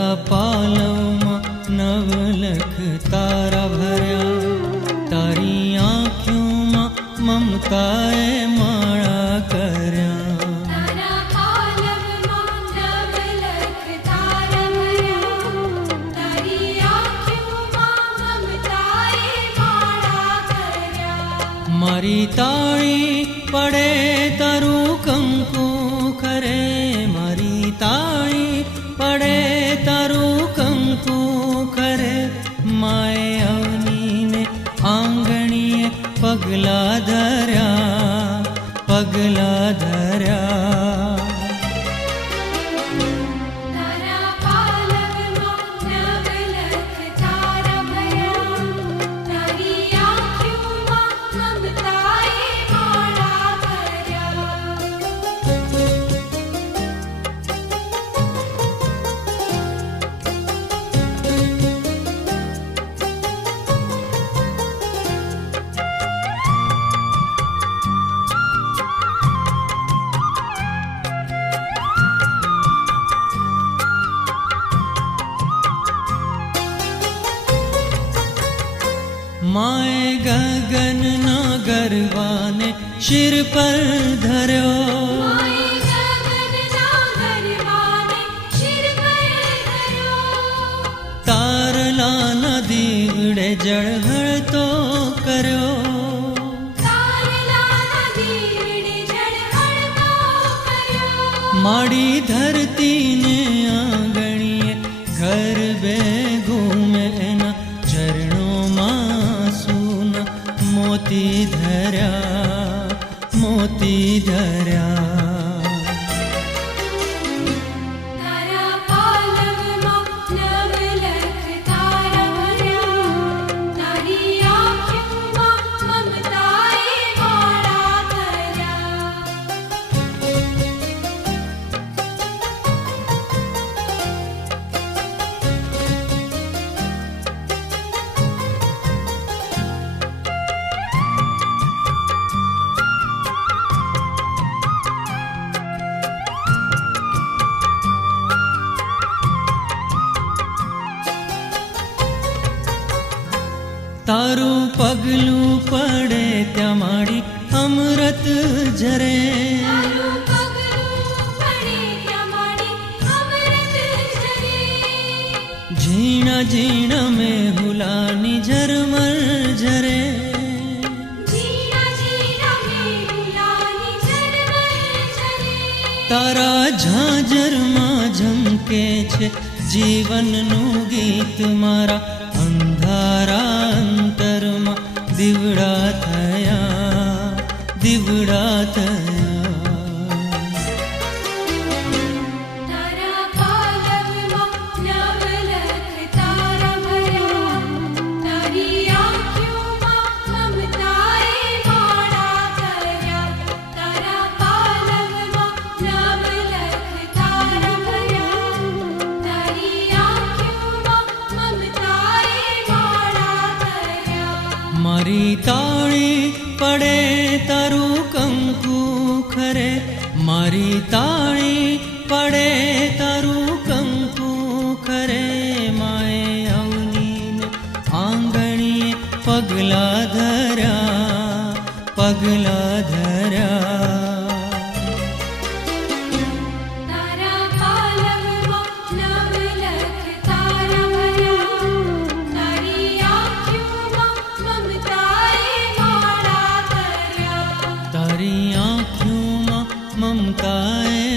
तारा पालवમાં નવલખ તારા ભર્યા, તારી આંખોમાં મમતાએ માળા કર્યા. તારા પાલવમાં નવલખ તારા ભર્યા, તારી આંખોમાં મમતાએ માળા કર્યા. મારી તાળી પડે તારું કંકુ ખરે, મારી તાળી પડે તારું કંકુ ખરે. માએ અવનીને આંગણીએ પગલા ધર્યા, પગલા ધર્યા. તારા પાલવમાં નવલખ તારા ભર્યા, તારી આંખોમાં મમતાએ માળા કર્યા. માએ ગગનના ગરવાને શિર પર ધર્યો, માએ ગગનના ગરવાને શિર પર ધર્યો. તારલાના દીવડે ઝળહળતો કર્યો, તારલાના દીવડે ઝળહળતો કર્યો. માડી ધરતીને આંગણીએ ઘર બે ઘૂમે એના ચરણોમાં સૂના મોતી ધર્યા, મોતી ધર્યા. તારા પાલવમાં નવલખ તારા ભર્યા, તારી આંખોમાં મમતાએ માળા કર્યા. તારું પગલું પડે ત્યાં માડી અમૃત ઝરે, તારું પગલું પડે ત્યાં માડી અમૃત ઝરે. ઝીણા ઝીણા મેહુલાની ઝરમર ઝરે. ઝીણા ઝીણા મેહુલાની ઝરમર ઝરે. તારા ઝાંઝરમાં ઝમકે છે જીવનનું ગીત, મારા અંધારા અંતરમાં દીવડા થયા, દીવડા થયા. તારા પાલવમાં નવલખ તારા ભર્યા, તારી આંખોમાં મમતાએ માળા કર્યા. તારા પાલવમાં નવલખ તારા ભર્યા, તારી આંખોમાં મમતાએ માળા કર્યા. મારી તાળી પડે તારું કંકુ ખરે, મારી તાળી પડે તારું કંકુ ખરે. માએ અવનીને આંગણીએ પગલા ધર્યા, પગલા ધર્યા. તારા પાલવમાં નવલખ તારા ભર્યા, તારી આંખોમાં મમતાએ માળા કર્યા. તારી આંખોમાં મમતાએ